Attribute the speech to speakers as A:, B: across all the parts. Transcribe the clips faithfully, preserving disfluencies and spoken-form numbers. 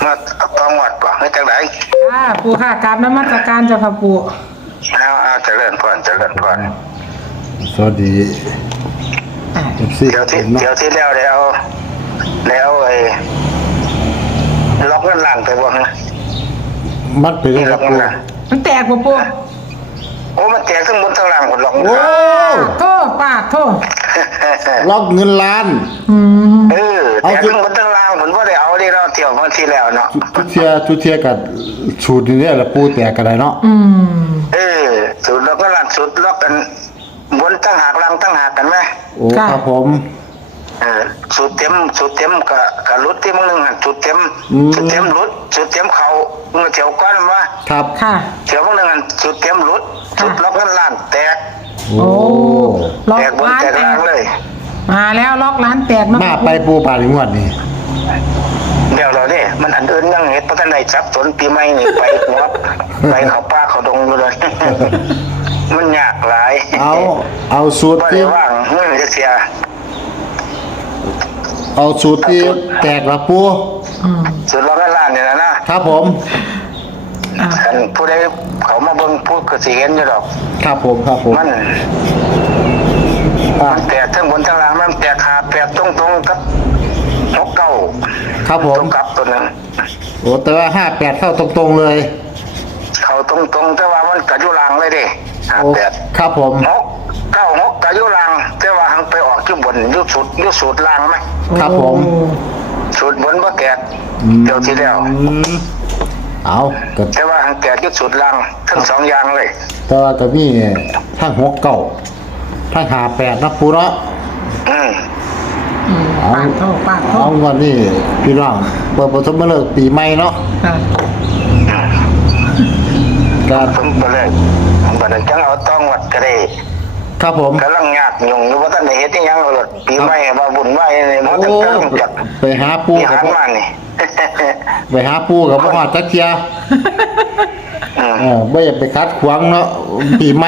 A: มาต้องวัดป่ะให้จังไหน
B: ค่ะปูค่ะกราบนมัสการเจ้าค่ะปู
A: เอาเอาเจริญพรเจริญพร
C: สวัสดี
A: เดี๋ยวที่เดี๋ยวที่แล้วแล้วแล้วไอ้ล็อกเงินหลังไปบ่ฮะ
C: มัดไปเลยครับปู
B: มันแตกปูปู
A: โอ้มันแตกทั้งบนทั้งหลังหมดล็อก
C: โอ้
B: โทษป้าโทษ
C: ล็อกเงินล้าน
A: เออแตกทั้งบนทั้งหลังผมว่าได้เอาที่เราเที่ยวเมื่อที่แล้วเนาะ
C: ทุเทียทุเทียกับสูตรนี้แหละปูแตกกันได้เนาะ
A: เออสูตรล็อกเงินหลังสูตรล็อกกันบนตั้งหักหลังตั้งหักกันไหม
C: โอ้ครับผม
A: เออสูตรเต็มสูตรเต็มกับกับรุดที่มึงหนึ่งสูตรเต็มสูตรเต็มรุดสูตรเต็มเขาเมื่อเที่ยวก้อนว่า
C: ครับ
B: ค่ะ
A: เที่ยวมึงหนึ่งสูตรเต็มรุดสูตรล็อกเงินล้านแตก
C: โอ้
A: แตกบนแตกล่างเลย
B: มาแล้วล็อกร้านแตก
C: มาไปปูป่าในงวดนี้
A: เดี๋ยวเราเนี่ยมันอันอื่นยังเห็นเพราะท่านในจับสนปีใหม่นี่ไปหัวไปเขาป้าเขาดงเลยมันยากหลาย
C: เอาเอาสูตรที่
A: ว่างเมื่อจะเสีย
C: เอาสูตรที่แตกละปู
A: สูตรล็อกเงินล้านเนี่ยนะครับ
C: ผม
A: ผู้ใดเขามาเบิ่งพูดก็สิเห็นอยู่ดอก
C: ครับผมครับผม
A: มันมันแตกทั้งบนทั้งล่างมันแตกขาแตกตรงตรงกับนกเก้า
C: ครับผม
A: ตรงกับตัวนึง
C: โอ้แต่ว่าห้าแปดเข้าตรงๆเลย
A: เข้าตรงตรงแต่ว่ามันกระยุรังเลยดิห้าแปด
C: ครับผม
A: นกเก้านกกระยุรังแต่ว่าหังไปออกที่บนยุสุดยุสุดล่างไหม
C: ครับผม
A: สุดบนว่าแตกเดี๋ยวที่แล้ว
C: เอา
A: แต่ว่าหังแตกยุสุดล่างทั้งสองอย่างเลย
C: แต่ว่าจะมีทั้งหกเก้าทั้งห้าแปดนะปูเนาะ
A: อืม
C: เอาเอาวันนี้พี่น้องเปิดประตูมาเลิกปีใหม่เนาะ
A: ครับผมก็เลยผมก็เลยจังเอาต้องวัดก็ได้
C: ครับผม
A: กำลังยากยุ่งอยู่ว่าท่านได้เฮ็ดยังเอาเลยปีใหม่มาบุญไหว้นี่มันจะต้องจัด
C: ไปหาปู
A: กับมานี่
C: ไปหาปูกับพ่อจักเทียเออไม่อยากไปคัดขวางเนาะปีใหม่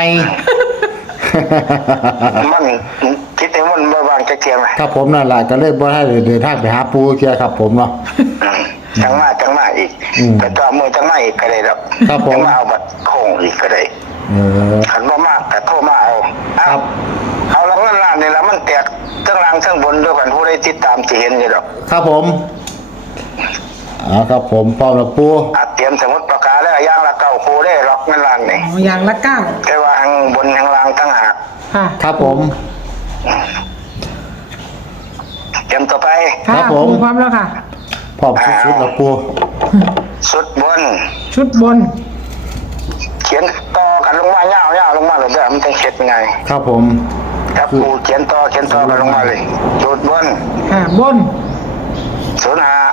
A: มันคิดแต่มันบ่วางจักเทียมั้ย
C: ครับผมนั่นแหละก็เลยบ่ให้เดินทางไปหาปูเทียครับผมเนาะ
A: จังมาจังมาอีกก็ต่อมือจังมาอีกก็ได้ดอกจังมาเอาบัตรโค้งอีกก็ได้เออคันบ่มากก็โทรมาเอาครับเอาแล้วเงินล้านนี่ล่ะมันแตกทั้งล่างทั้งบนด้วยกันผู้ใดติดตามสิเห็นอยู่ดอก
C: ครับผมอ๋อครับผมพร้อมแล้วปู
A: เตรียมสมุดปากกาแล้วอย่างละเก้าคู่ได้ล็อกเงินล้านนี่
B: อ๋ออย่างละเก้า
A: แต่ว่าทางบนทางล่างทั้งหาก
B: ค่ะ
C: ครับผม
A: เตรียมต่อไป
B: ครับผมพร้อมแล้วค่ะ
C: พร้อมชุดแล้วปู
A: ชุดบน
B: ชุดบน
A: เขียนต่อกันลงมาเงาเงาลงมาเลยเด้อมันจะเข็ดยังไง
C: ครับผม
A: ครับปูเขียนต่อเขียนต่อกันลงมาเลยชุดบน
B: ค่ะบน
A: ศูนย์ห้า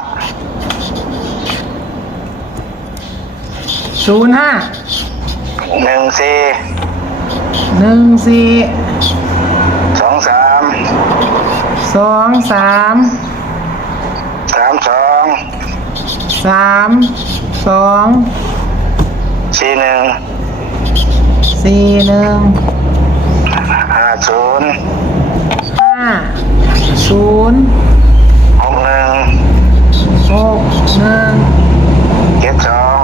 B: ศูนย์ห้า
A: หนึ่งสี่
B: หนึ่งสี่
A: สองสาม
B: สองสาม
A: สามสอง
B: สามสอง
A: สี่หนึ่ง
B: สี่หนึ่ง
A: ห้าศูนย์
B: ห้าศูนย์
A: หกหนึ่ง
B: หกหนึ่ง
A: เจ็ดสอง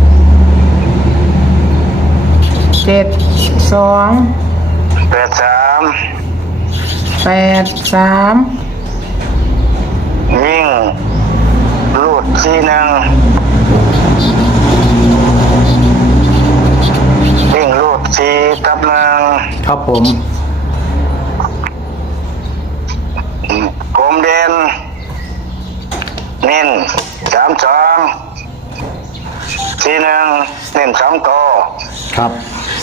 B: เจ็ดสอง
A: แปดสาม
B: แปดสาม
A: วิ่งรูดสี่หนึ่งวิ่งรูดสี่กับหนึ่ง
C: ครับผม
A: กลมเด่นเน้นสามสองสี่หนึ่งเน้นสองโต
C: ครับ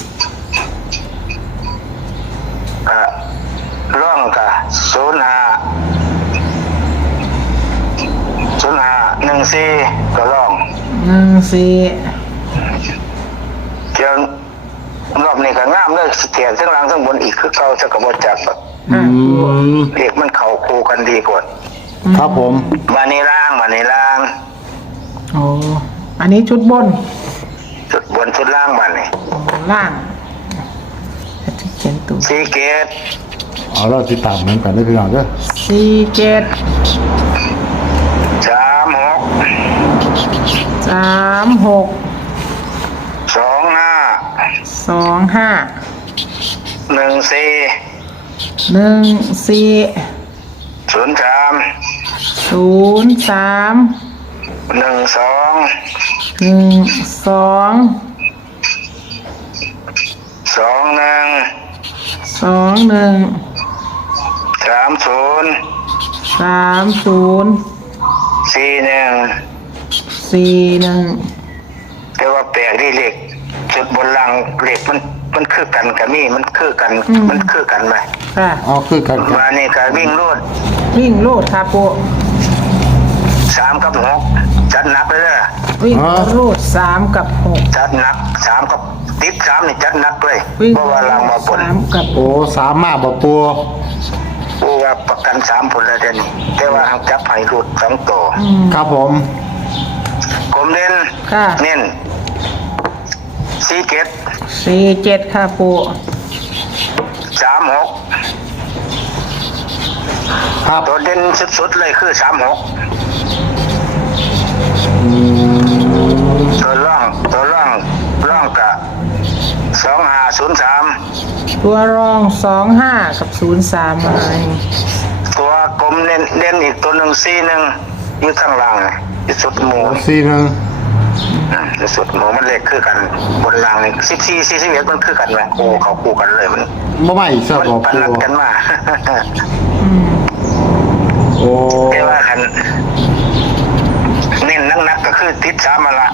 A: อ่ะร่องกะศูนย์ห้าศูนย์ห้าหนึ่งสี่ก็ร่อง
B: หนึ่งสี่
A: เกี่ยวรอบนี้ก็งามเลยเกียรทั้งล่างทั้งบนอีกคือเก่าจะกระบดจับเรียกมันเข่าคู่กันดีกว่า
C: ครับผม
A: มาในล่างมาในล่าง
B: โอ้อันนี้ชุดบน
A: ชุดบนชุดล่างมันนี่
B: ล่างเขียนตัว
A: สี่เกต
C: เอาเราติดตามเหมือนกันได้พี่น้องเด้อ
B: สี่เจ็ด
A: สามหก
B: สามหก
A: สองห้า
B: สองห้า
A: หนึ่งสี่
B: หนึ่งสี่
A: ศูนย์สาม
B: ศูนย์สาม
A: หนึ่งสอง
B: หนึ่งสอง
A: สองหนึ่ง
B: สองหนึ่ง
A: สามศูนย์
B: สามศูนย์
A: สี่หนึ่ง
B: สี่หนึ่ง
A: แต่ว่าแปลกที่เลขจุดบนหลังเลขมันมันคือกันกับมีมันคือกันมันคือกันไหม
B: ค่ะ
C: อ๋อคือกันครับ
A: มานี่ก็วิ่งรูด
B: วิ่งโลดค่ะปู
A: สามกับหกจัดหนักเลยเด้อ
B: วิ่งโลดสามกับหก
A: จัดหนักสามกับติดสามนี่จัดหนักเลย
B: วิ่ง
A: เพราะว่าหลังมาบน
B: สามกับ
C: โอ้สามมาบ่ปู
A: ผู้ว่าประกันสามผลแล้วเดี๋ยวนี้แต่ว่าหางจับให้รูดสองตัว
B: อืม
C: ครับผม
A: กลมเน้น
B: ค่ะ
A: เน้นสี่เจ็ด
B: สี่เจ็ดค่ะปู
A: สามหก
C: ครับ
A: ตัวเด่นสุดๆเลยคือสามหกตัวร่องตัวร่องร่องกับสองห้าศูนย์สาม
B: ตัวรองสองห้ากับศูนย์สามอะไร
A: ตัวกลมเน้นเด่นอีกตัวหนึ่งสี่หนึ่งอยู่ข้างล่างที่สุดหมู
C: สี่หนึ่ง
A: อืมที่สุดหมูมันเล็กคือกันบนล่างนี่สิบสี่สี่สิบเอ็ดมันคือกันไหมโอ้เขาคู่กันเลยมัน
C: บ่ไม่ทราบ
A: มัน
C: บ่
A: ป
C: ปู
A: นัดกันมา
B: อืม
C: โอ้
A: แต่ว่าคันเน้นนักๆก็คือติดสามมาละ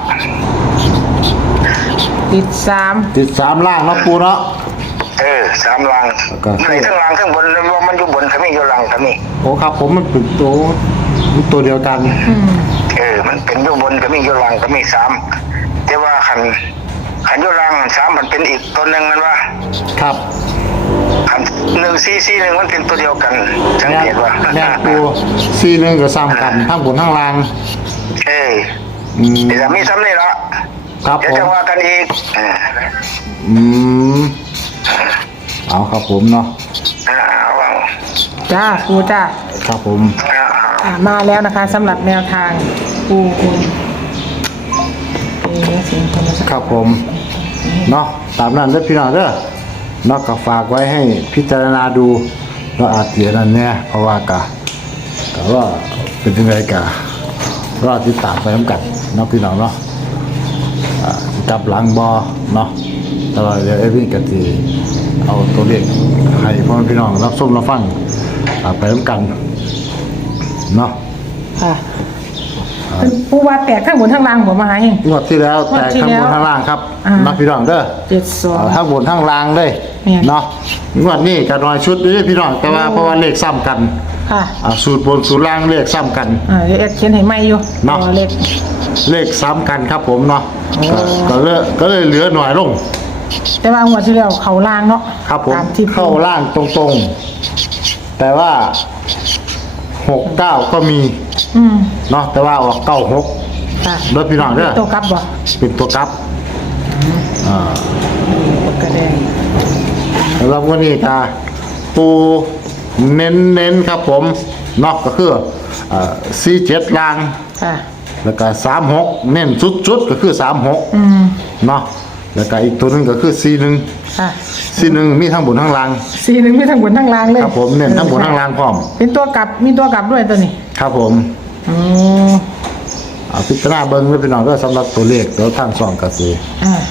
B: ติดสาม
C: ติดสามล่างเนาะปูเนาะ
A: เออสามลัง
C: ก็คือ
A: ในทั้งลังทั้งบนแล้วมันอยู่บนก็มีอยู่ลังก็มี
C: โอ้ครับผมมันเป็นตัวตัวเดียวกัน
B: อืม
A: เออมันเป็นอยู่บนก็มีอยู่ลังก็มีสามแต่ว่าคันคันอยู่ลังสามมันเป็นอีกตัวหนึ่งมันว่า
C: ครับ
A: คันหนึ่งสี่สี่หนึ่งมันเป็นตัวเดียวกันสัง
C: แม่
A: เกตว่า
C: แม่ปูสี่หนึ่งกับสามกันทั้งบนทั้งล่าง
A: เออ
C: อืม
A: เดี๋ยวมีซ้ำนี่ละ
C: ครับ
A: เดี๋ยว
C: ผม
A: จะว่ากันอีกเออ
C: อืมเอาครับผมเนาะ
A: อ่าเอาเอา
B: จ้าปูจ้า
C: ครับผม
A: เอาเอา
B: อ่ามาแล้วนะคะสำหรับแนวทางปูคุณเอเสียงโทรศัพท์
C: ครับผมเนาะตามนั้นเด้อพี่น้องเด้อเนาะก็ฝากไว้ให้พิจารณาดูเนาะอาจเสียนั่นเนี่ยเพราะว่ากะแต่ว่าเป็นยังไงกะรอติดตามไปน้ำกันเนาะพี่น้องเนาะอ่าจับหลังบอเนาะแต่ว่าเดี๋ยวเอวี่กะทีเอาตัวเลขให้พ่อแม่พี่น้องรับชมรับฟังอ่าไปน้ำกันเนาะ
B: ค่ะปูว่าแตกข้างบนข้างล่างผมมาหาเอง
C: งวดที่แล้ว
B: งว
C: แต่
B: ดที่
C: ข้างบน
B: แล้ว
C: ข้างล่างครับ
B: อ่า
C: นักพี่น้องเด้อ
B: เจ็ดสอง
C: เอาทั้งบนทั้งล่างเลย
B: แม่น
C: เนาะงวดนี้ก็น้อยชุดด้วยพี่น้องแต่ว่าเพราะว่าเลขซ้ำกัน
B: ค่ะ
C: อ่าสูตรบนสูตรล่างเลขซ้ำกัน
B: อ่าเดี๋ยวเอ็ดเขียนให้ไม่อยู่
C: เนาะ
B: ตัวเล็ก
C: เลขซ้ำกันครับผมเนาะ
B: โอ้
C: ก็ก็เลยก็เลยเหลือหน่อยลง
B: แต่ว่างวดที่แล้วเขาล่างเนาะ
C: ครับผม
B: ตามที่
C: เข้าล่างตรงๆ แต่ว่าหกเก้าก็มี
B: อืม
C: เนาะแต่ว่าออกเก้าหก
B: ค่ะ
C: เด้อพี่น้องเด้อ
B: ตัวกลับบ่
C: เป็นตัวกลับอ่า
B: ปากกาแดง
C: สำหรับวันนี้ตาปูเน้นเน้นๆครับผมเนอกก็คือสี่เจ็ดล่าง
B: ค่ะ
C: แล้วก็สามหกเน้นสุดๆก็คือสามหก
B: อืม
C: เนาะแล้วก็อีกตัวหนึงก็คือสี่หนึ่ง
B: ค่ะ
C: สี่หนึ่งมีทั้งบนทั้งล่าง
B: สีหนึ่งมีทั้งบนทั้งล่างเลย
C: ครับผมเน้นทั้งบนทั้งล่างพร้อม
B: เป็นตัวกลับมีตัวกลับด้วยตัวนี้
C: ครับผม
B: อืม
C: เอาพิจารณาเบิ้งไว้พี่น้องก็สำหรับตัวเลขแล้วทางสองกระสี
B: อ่า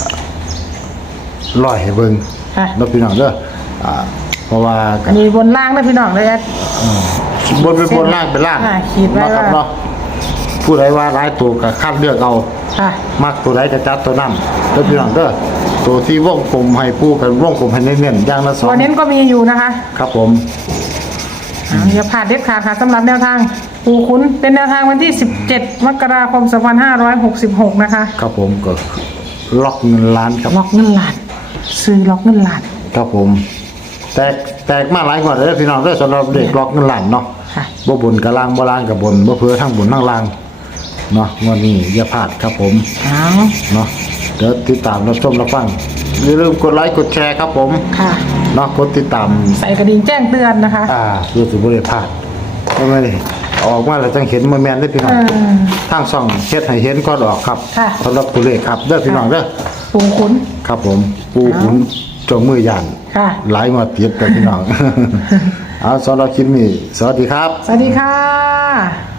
C: ร้อยให้เบิ้ง
B: ค่ะ
C: แล้วพี่น้องเด้ออ่าเพราะว่า
B: อันนี้บนล่างนะพี่น้องเลยแอด
C: บนเป็นบนล่างเป็นล่าง
B: อ่าขีดไว้
C: เนาะครับ
B: ว่า
C: เนาะผู้ใดว่าร้ายตัวก็คัดเลือกเอา
B: ค่ะ
C: มักตัวใดก็จัดตัวนั้นแล้วพี่น้องเด้อตัวที่วงกลมให้ผู้กันวงกลมให้เน้นๆอย่างละสอ
B: ตั
C: ง
B: วเน้นก็มีอยู่นะคะ
C: ครับผม
B: อ่าอย่าพลาดเด็ดขาดค่ะสำหรับแนวทางปูคุ้นเป็นแนวทางวันที่สิบเจ็ดมกราคมสองพันห้าร้อยหกสิบหกนะคะ
C: ครับผมก็ล็อกเงินล้านครับ
B: ล็อกเงินล้าน ซื้อล็อกเงินล้าน
C: ครับผม แตกแตกมาหลายกว่าเลยพี่น้องเด้อสำหรับเด็กล็อกเงินล้านเนาะ
B: ค่ะ
C: บ่บนกับล่างบ่ล่างกับบนบ่เพื่อทั้งบนทั้งล่างเนาะงวันนี้อย่าพลาดครับผม
B: เอา
C: เนาะเดี๋ยวติดตามรับชมรับฟังอย่าลืมกดไลค์กดแชร์ครับผม
B: ค่ะ
C: เนาะกดติดตาม
B: ใส่กระดิ่งแจ้งเตือนนะคะ
C: อ่าเพื่อสิบ่ได้พลาดก็ไม่ได้ออกมาแล้วจังเห็นมาแม่นได้อพี่น้อง
B: เออ
C: ทางช่องเฮ็ดให้เห็นก่อนออกครับ
B: ค่ะ
C: สำหรับตัวเลขครับเด้อพี่น้องเด้อ
B: ปูขุน
C: ครับผมปูขุนจงมือย่าน
B: ค่ะ
C: หลายงวดติดแต่พี่น้อง เอาสำหรับคลิปนี้สวัสดีครับ
B: สวัสดีค่ะ